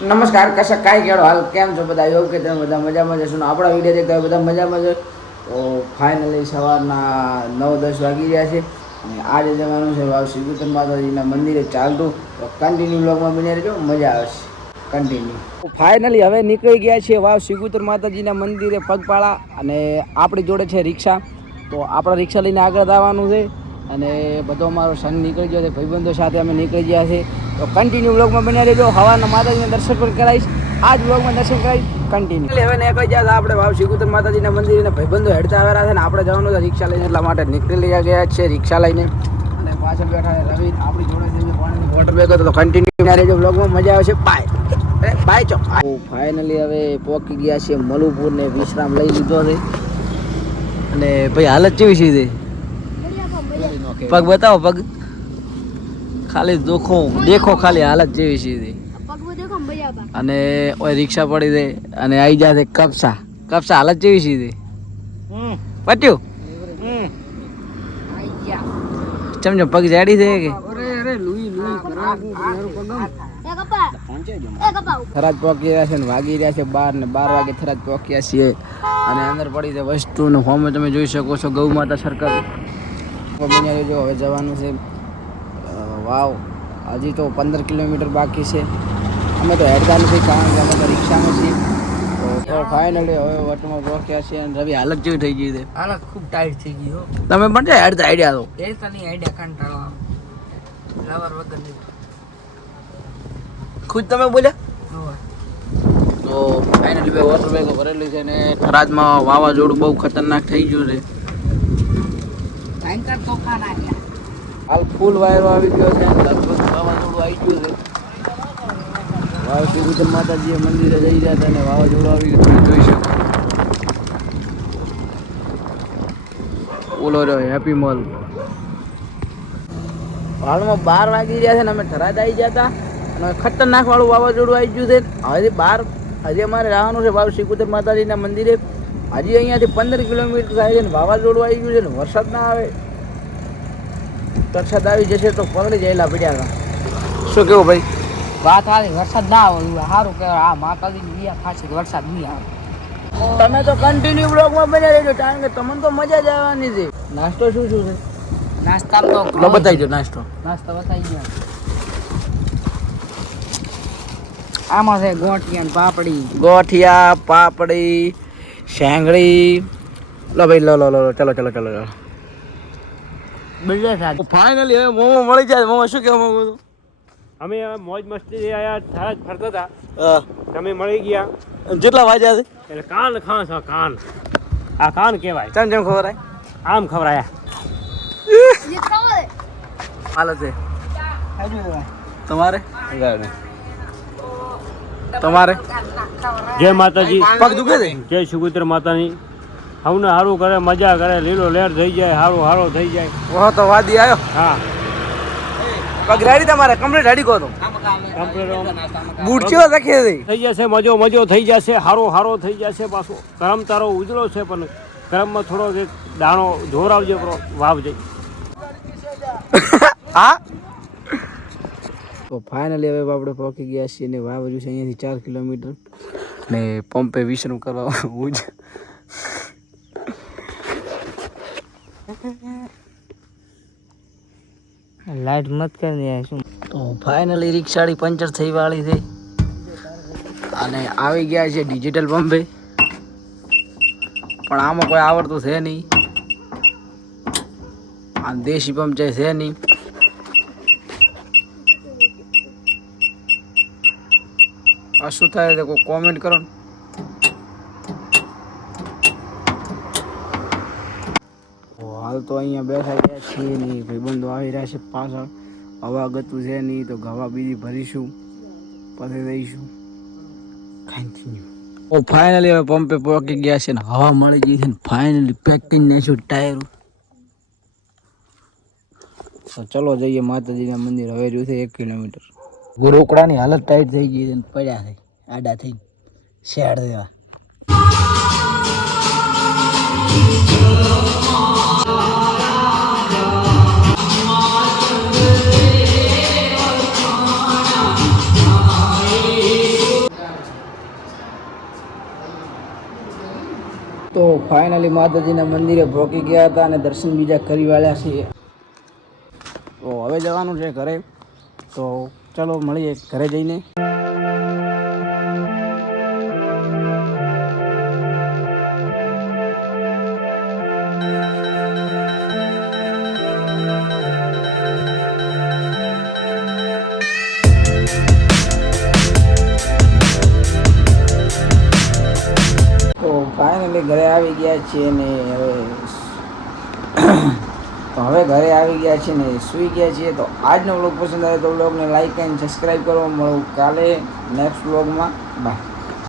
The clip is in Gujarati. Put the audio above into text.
નમસ્કાર કશા કાંઈ કેળો હાલ કેમ છો બધા એવું કે તમે બધા મજામાં જશો ને આપણા વિડીયો દેખતા બધા મજામાં જ. તો ફાઇનલી સવારના 9-10 વાગી ગયા છે અને આજે જવાનું છે વાવ શ્રીકૃષ્ણ માતાજીના મંદિરે ચાલતું. તો કન્ટિન્યુ બ્લોગમાં બની રહેજો, મજા આવશે કન્ટિન્યુ. ફાઇનલી હવે નીકળી ગયા છીએ વાવ શ્રીકૃષ્ણ માતાજીના મંદિરે પગપાળા અને આપણી જોડે છે રિક્ષા. તો આપણે રિક્ષા લઈને આગળ આવવાનું છે અને બધો અમારો સંઘ નીકળી ગયો છે, ભાઈબંધો સાથે અમે નીકળી ગયા છે. તો કન્ટિન્યુ બ્લોગમાં બન્યા રહેજો. હવાના માતાજીના દર્શન પણ કરાવીશ, આજ બ્લોગમાં દર્શન કરાવીશ કન્ટિન્યુ. હવે નીકળી ગયા આપણે વાવ શ્રીકૃષ્ણ માતાજીના મંદિરે. ભાઈબંધો હેડતા આવેલા છે ને આપણે જવાનું છે રિક્ષા લઈને, એટલા માટે નીકળી ગયા છે રિક્ષા લઈને. અને પાછળ બેઠા રવિ આપણી જોડે છે પાણીની બોટલ બેગ. તો કન્ટિન્યુ રહેજો બ્લોગમાં, મજા આવશે. બાય બાય ચો. ફાઇનલી હવે પહોંચી ગયા છે મલુપુર ને વિશ્રામ લઈ લીધો છે. અને ભાઈ હાલત કેવી છે? પગ બતાવો, પગ ખાલી દેખો ખાલી હાલત જેવી છે. અને ઓય રિક્ષા પડી દે અને આવી જાય કપસા હાલત જેવી છે. પટ્યું ચમચો પગ જાડી છે કે થરાદ પહોંચી રહ્યા છે ને વાગી રહ્યા છે 12 ને 12 વાગે થરાદ પહોંચ્યા છીએ. અને અંદર પડી છે વસ્તુ ને હોમે તમે જોઈ શકો છો ગૌ માતા સર્કલ. જો હવે જવાનું છે વાવ. હજી તો 15 કિલોમીટર બાકી છે. અમે તો હેડતા નથી કારણ કે અમે તો રિક્ષામાં છીએ. તો ફાઇનલી હવે વટમાં પહોંચ્યા છે અને રવિ હાલત જેવી થઈ ગઈ છે. હાલત ખૂબ ટાઈટ થઈ ગઈ હો. તમે પણ હેડતા આઈડિયા તો હેડતા નહીં, આઈડિયા કંટાળો લવર વગર નહીં. ખુદ તમે બોલ્યા. તો ફાઇનલી બે વોટર બેગો ભરેલી છે ને થરાદમાં વાવાઝોડું બહુ ખતરનાક થઈ ગયું છે. ભયંકર તોફાન આવ્યા. હાલ ફૂલ વાયરો આવી ગયો છે, લગભગ વાવાઝોડું આવી ગયું છે. વાવ શ્રીકૃષ્ણ માતાજીએ મંદિરે જઈ રહ્યા હતા અને વાવાઝોડું આવી ગયું, તમે જોઈ શકો. ઓલો રહ્યો હેપી મોલ. હાલમાં 12 વાગી રહ્યા છે ને અમે થરાદ આવી ગયા હતા અને ખતરનાક વાળું વાવાઝોડું આવી ગયું છે. હજી અમારે રહેવાનું છે વાવ શ્રીકૃષ્ણ માતાજીના મંદિરે. હજી અહીંયાથી 15 કિલોમીટર થાય છે ને વાવાઝોડું આવી ગયું છે ને વરસાદ ના આવે. વરસાદ આવી જશે તો પલળી જાયેલા પડ્યા હતા. શું કેવું ભાઈ? વાત આવી, વરસાદ ના આવે સારું કહેવાય. આ માતાજીની વિયા ખાસી વરસાદ નહીં આવે. તમે તો કન્ટિન્યુ બ્લોગમાં બની રહેજો કારણ કે તમને તો મજા જ આવવાની છે. નાસ્તો શું છે? નાસ્તામાં તો બતાવી દો. નાસ્તો બતાવી ગયો. આમાં છે ગોઠિયા પાપડી શેંગડી. લો ભાઈ લો ચલો બિલ્ડર સાથે. ફાઇનલી હવે મોમો મળી જાય. મોમો શું કહેવા માંગુ છું? અમે મોજ મસ્તી આયા થરાદ ફરતા હતા, તમે મળી ગયા. જેટલા વાગ્યા છે એટલે કાન ખાસ કાન આ કાન કહેવાય. ચમ ખબર આમ ખવરાયા. હાલત છે તમારે જય માતાજી. પગ દુખે છે? જય શ્રીકૃષ્ણ માતાની. હવને સારું કરે, મજા કરે, લીલો લહેર થઈ જાય, હારો થઈ જાય. ઓહો તો વાદી આવ્યો. હા પગ રેડી તમારે કમ્પ્લીટ રેડી કહો તો બૂટ કેવો દેખે છે? થઈ જશે, મજો થઈ જશે, હારો થઈ જશે. પાછો કરમ તારો ઉજળો છે પણ કરમમાં થોડો એક દાણો જોરાવજે વાવજે. હા. તો ફાઇનલી હવે આપણે પહોંચી ગયા છીએ ને વાવ રહ્યું છે અહીંયાથી 4 કિલોમીટર ને પંપે વિશ્રામ કરવા હું જ. લાઈટ મત કરી શું. તો ફાઇનલી રિક્ષાડી પંચર થઈ વાળી છે અને આવી ગયા છે ડિજિટલ પંપે. પણ આમાં કોઈ આવડતું છે નહીં. આ દેશી પંપ છે નહીં. આ શું થાય છે કોઈ કોમેન્ટ કરો ને. હાલ તો અહીંયા બેઠા ગયા છીએ નહીં, ભાઈબંધો આવી રહ્યા છે પાછળ. હવા ગતું છે નહીં તો હવા બીજી ભરીશું પછી રહીશું કન્ટિન્યુ. ફાઇનલી હવે પંપે પહોંચી ગયા છે ને હવા મળી ગઈ છે ને ફાઇનલી પેક કરી નાખ્યું ટાયર. તો ચલો જઈએ માતાજીના મંદિર. હવે રહ્યું છે 1 કિલોમીટર. રોકડાની હાલત ટાઈટ થઈ ગઈ છે ને પડ્યા છે આડા થઈ શેડ દેવા. તો ફાઇનલી માતાજીના મંદિરે પહોંચી ગયા હતા અને દર્શન બીજા કરી વાળ્યા છીએ. તો હવે જવાનું છે ઘરે. તો ચલો મળીએ ઘરે જઈને. તો ફાઇનલી ઘરે આવી ગયા છીએ ને હવે ઘરે આવી ગયા છીએ ને સૂઈ ગયા છીએ. તો આજનો વ્લોગ પસંદ આવે તો વ્લોગને લાઈક એન્ડ સબસ્ક્રાઈબ કરવા. મળું કાલે નેક્સ્ટ વ્લોગમાં. બાય.